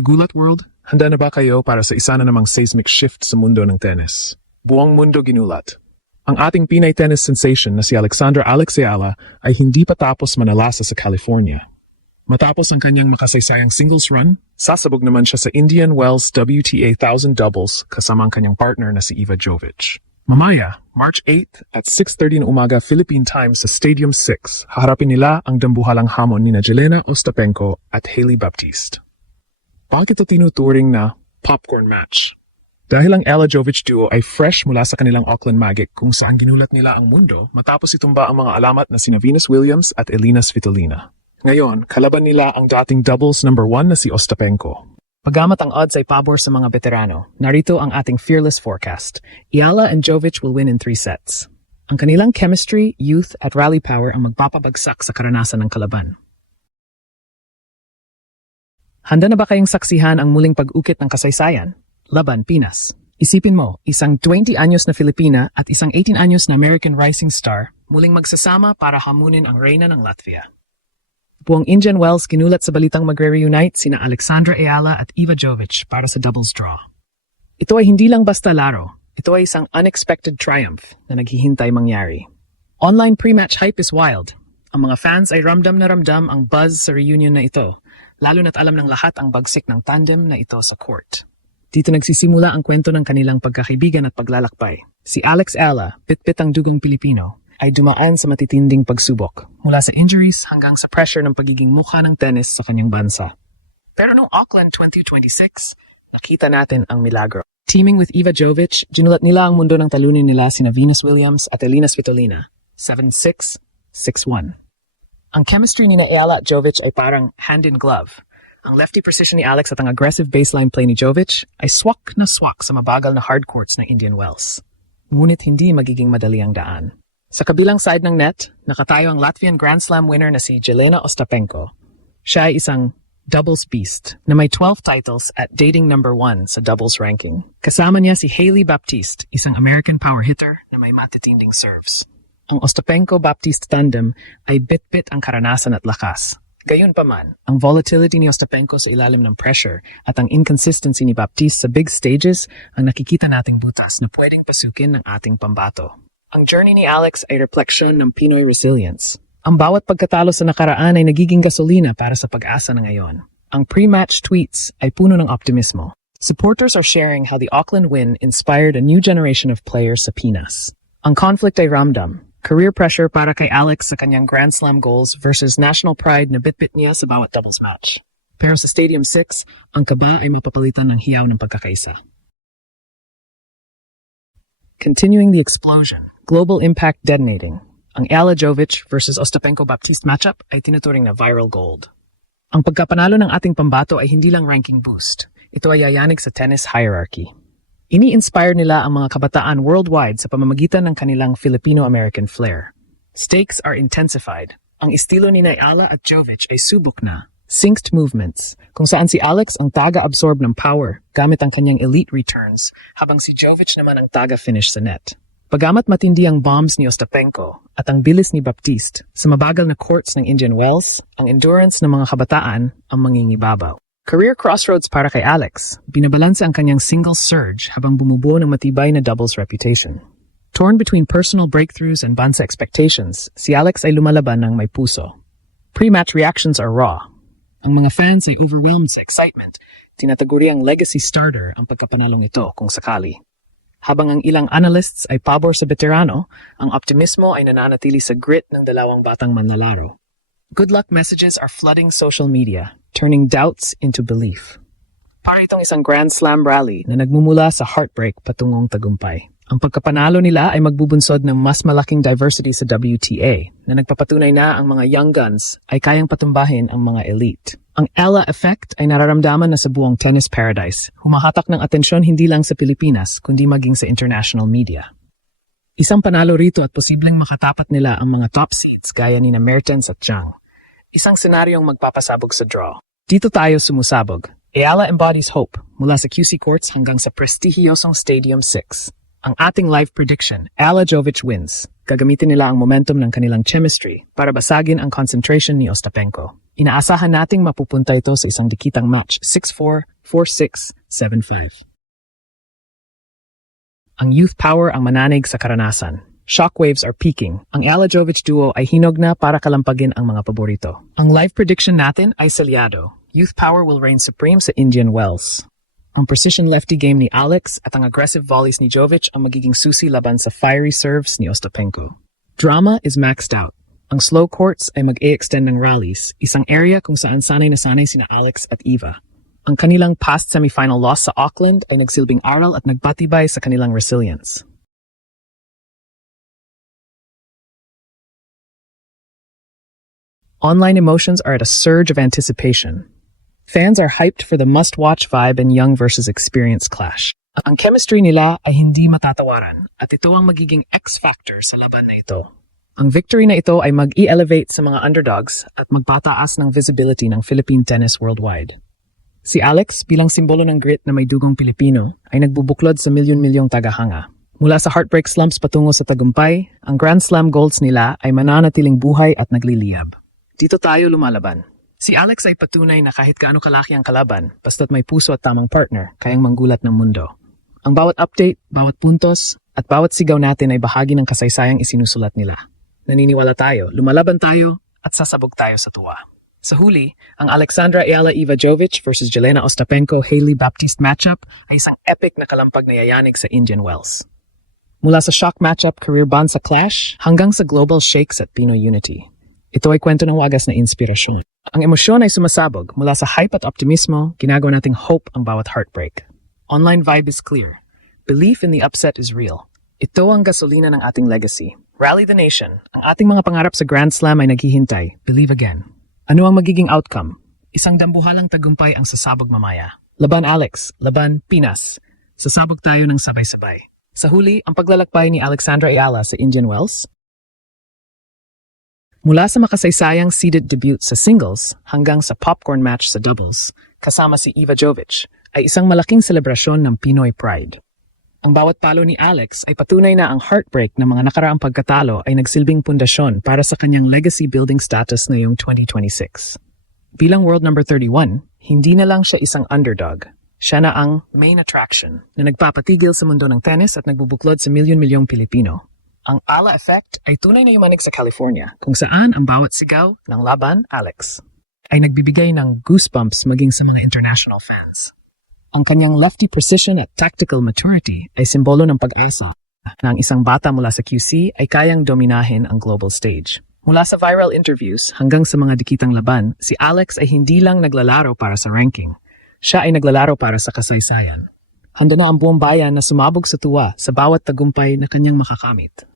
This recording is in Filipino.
Kagulat World, handa na ba kayo para sa isa na namang seismic shift sa mundo ng tennis? Buong mundo ginulat. Ang ating Pinay tennis sensation na si Alexandra Alex Ayala ay hindi pa tapos manalasa sa California. Matapos ang kanyang makasaysayang singles run, sasabog naman siya sa Indian Wells WTA 1000 doubles kasama ang kanyang partner na si Iva Jovic. Mamaya, March 8 at 6:30 ng umaga Philippine time sa Stadium 6, haharapin nila ang dambuhalang hamon ni Jelena Ostapenko at Hailey Baptiste. Bakit ito tinuturing na popcorn match? Dahil ang Ella Jovic duo ay fresh mula sa kanilang Auckland Magic kung saan ginulat nila ang mundo matapos itumba ang mga alamat na sina Venus Williams at Elina Svitolina. Ngayon, kalaban nila ang dating doubles number 1 na si Ostapenko. Pagamat ang odds ay pabor sa mga veterano, narito ang ating fearless forecast. Ayala and Jovic will win in 3 sets. Ang kanilang chemistry, youth at rally power ang magpapabagsak sa karanasan ng kalaban. Handa na ba kayong saksihan ang muling pag-ukit ng kasaysayan? Laban, Pinas. Isipin mo, isang 20 anyos na Filipina at isang 18 anyos na American rising star muling magsasama para hamunin ang reyna ng Latvia. Buong Indian Wells ginulat sa balitang magre-reunite sina Alexandra Ayala at Iva Jovic para sa doubles draw. Ito ay hindi lang basta laro. Ito ay isang unexpected triumph na naghihintay mangyari. Online pre-match hype is wild. Ang mga fans ay ramdam na ramdam ang buzz sa reunion na ito, lalo na't alam ng lahat ang bagsik ng tandem na ito sa court. Dito nagsisimula ang kwento ng kanilang pagkakaibigan at paglalakbay. Si Alex Ayala, pitpit ang dugang Pilipino, ay dumaan sa matitinding pagsubok, mula sa injuries hanggang sa pressure ng pagiging mukha ng tennis sa kanyang bansa. Pero noong Auckland 2026, nakita natin ang milagro. Teaming with Iva Jovic, ginulat nila ang mundo ng talunin nila sina Venus Williams at Elina Svitolina, 7-6, 6-1. Ang chemistry ni Ayala at Jovic ay parang hand in glove. Ang lefty precision ni Alex at ang aggressive baseline play ni Jovic ay swak na swak sa mabagal na hard courts ng Indian Wells. Ngunit hindi magiging madali ang daan. Sa kabilang side ng net, nakatayo ang Latvian Grand Slam winner na si Jelena Ostapenko. Siya ay isang doubles beast na may 12 titles at dating number 1 sa doubles ranking. Kasama niya si Hailey Baptiste, isang American power hitter na may matitinding serves. Ang Ostapenko-Baptiste tandem ay bit-bit ang karanasan at lakas. Gayunpaman, ang volatility ni Ostapenko sa ilalim ng pressure at ang inconsistency ni Baptiste sa big stages ang nakikita nating butas na pwedeng pasukin ng ating pambato. Ang journey ni Alex ay refleksyon ng Pinoy resilience. Ang bawat pagkatalo sa nakaraan ay nagiging gasolina para sa pag-asa na ngayon. Ang pre-match tweets ay puno ng optimismo. Supporters are sharing how the Auckland win inspired a new generation of players sa Pinas. Ang conflict ay ramdam. Career pressure para kay Alex sa kanyang Grand Slam goals versus national pride na bit-bit niya sa bawat doubles match. Pero sa Stadium 6, ang kaba ay mapapalitan ng hiyaw ng pagkakaisa. Continuing the explosion. Global impact detonating. Ang Ella Jovic versus Ostapenko-Baptiste matchup ay tinuturing na viral gold. Ang pagkapanalo ng ating pambato ay hindi lang ranking boost. Ito ay yayanig sa tennis hierarchy. Ini-inspire nila ang mga kabataan worldwide sa pamamagitan ng kanilang Filipino-American flair. Stakes are intensified. Ang estilo ni Ayala at Jovic ay subok na. Synced movements, kung saan si Alex ang taga-absorb ng power gamit ang kanyang elite returns, habang si Jovic naman ang taga-finish sa net. Pagamat matindi ang bombs ni Ostapenko at ang bilis ni Baptiste, sa mabagal na courts ng Indian Wells, ang endurance ng mga kabataan ang mangingibabaw. Career crossroads para kay Alex, binabalanse ang kanyang single surge habang bumubuo ng matibay na doubles reputation. Torn between personal breakthroughs and bansa expectations, si Alex ay lumalaban ng may puso. Pre-match reactions are raw. Ang mga fans ay overwhelmed sa excitement, tinataguri ang legacy starter ang pagkapanalong ito kung sakali. Habang ang ilang analysts ay pabor sa veterano, ang optimismo ay nananatili sa grit ng dalawang batang manlalaro. Good luck messages are flooding social media, turning doubts into belief. Para itong isang Grand Slam rally na nagmumula sa heartbreak patungong tagumpay. Ang pagkapanalo nila ay magbubunsod ng mas malaking diversity sa WTA na nagpapatunay na ang mga young guns ay kayang patumbahin ang mga elite. Ang Ella effect ay nararamdaman na sa buong tennis paradise, humahatak ng atensyon hindi lang sa Pilipinas kundi maging sa international media. Isang panalo rito at posibleng makatapat nila ang mga top seeds gaya ni Mertens at Zhang. Isang senaryong magpapasabog sa draw. Dito tayo sumusabog. Ayala embodies hope mula sa QC Courts hanggang sa prestihiyosong Stadium 6. Ang ating live prediction, Ella Jovic wins. Gagamitin nila ang momentum ng kanilang chemistry para basagin ang concentration ni Ostapenko. Inaasahan nating mapupunta ito sa isang dikitang match, 6-4, 4-6, 7-5. Ang youth power ang mananig sa karanasan. Shockwaves are peaking. Ang Ala-Jovic duo ay hinog na para kalampagin ang mga paborito. Ang live prediction natin ay selyado. Youth power will reign supreme sa Indian Wells. Ang precision lefty game ni Alex at ang aggressive volleys ni Jovic ang magiging susi laban sa fiery serves ni Ostapenko. Drama is maxed out. Ang slow courts ay mag-e-extend ng rallies, isang area kung saan sanay na sanay sina Alex at Eva. Ang kanilang past semifinal loss sa Auckland ay nagsilbing aral at nagpatibay sa kanilang resilience. Online emotions are at a surge of anticipation. Fans are hyped for the must-watch vibe and young versus experienced clash. Ang chemistry nila ay hindi matatawaran at ito ang magiging X-factor sa laban na ito. Ang victory na ito ay mag-i-elevate sa mga underdogs at magpataas ng visibility ng Philippine tennis worldwide. Si Alex, bilang simbolo ng grit na may dugong Pilipino, ay nagbubuklod sa milyon-milyong tagahanga. Mula sa heartbreak slumps patungo sa tagumpay, ang Grand Slam goals nila ay mananatiling buhay at nagliliyab. Dito tayo lumalaban. Si Alex ay patunay na kahit gaano kalaki ang kalaban, basta't may puso at tamang partner, kayang manggulat ng mundo. Ang bawat update, bawat puntos, at bawat sigaw natin ay bahagi ng kasaysayang isinusulat nila. Naniniwala tayo, lumalaban tayo, at sasabog tayo sa tuwa. Sa huli, ang Alexandra Ayala-Eva Jovic versus Jelena Ostapenko-Hailey Baptiste matchup ay isang epic na kalampag na yayanig sa Indian Wells. Mula sa shock matchup, career bond sa clash, hanggang sa global shakes at Pinoy unity. Ito ay kwento ng wagas na inspirasyon. Ang emosyon ay sumasabog mula sa hype at optimismo, ginagawa nating hope ang bawat heartbreak. Online vibe is clear. Belief in the upset is real. Ito ang gasolina ng ating legacy. Rally the nation. Ang ating mga pangarap sa Grand Slam ay naghihintay. Believe again. Ano ang magiging outcome? Isang dambuhalang tagumpay ang sasabog mamaya. Laban Alex, laban Pinas. Sasabog tayo ng sabay-sabay. Sa huli, ang paglalakbay ni Alexandra Ayala sa Indian Wells. Mula sa makasaysayang seeded debut sa singles hanggang sa popcorn match sa doubles, kasama si Eva Jovic, ay isang malaking selebrasyon ng Pinoy pride. Ang bawat palo ni Alex ay patunay na ang heartbreak ng mga nakaraang pagkatalo ay nagsilbing pundasyon para sa kanyang legacy-building status ngayong 2026. Bilang world number 31, hindi na lang siya isang underdog. Siya na ang main attraction na nagpapatigil sa mundo ng tennis at nagbubuklod sa milyon-milyong Pilipino. Ang Ala effect ay tunay na yumanig sa California, kung saan ang bawat sigaw ng laban, Alex, ay nagbibigay ng goosebumps maging sa mga international fans. Ang kanyang lefty precision at tactical maturity ay simbolo ng pag-asa na ang isang bata mula sa QC ay kayang dominahin ang global stage. Mula sa viral interviews hanggang sa mga dikitang laban, si Alex ay hindi lang naglalaro para sa ranking. Siya ay naglalaro para sa kasaysayan. Handa na ang buong bayan na sumabog sa tuwa sa bawat tagumpay na kanyang makakamit.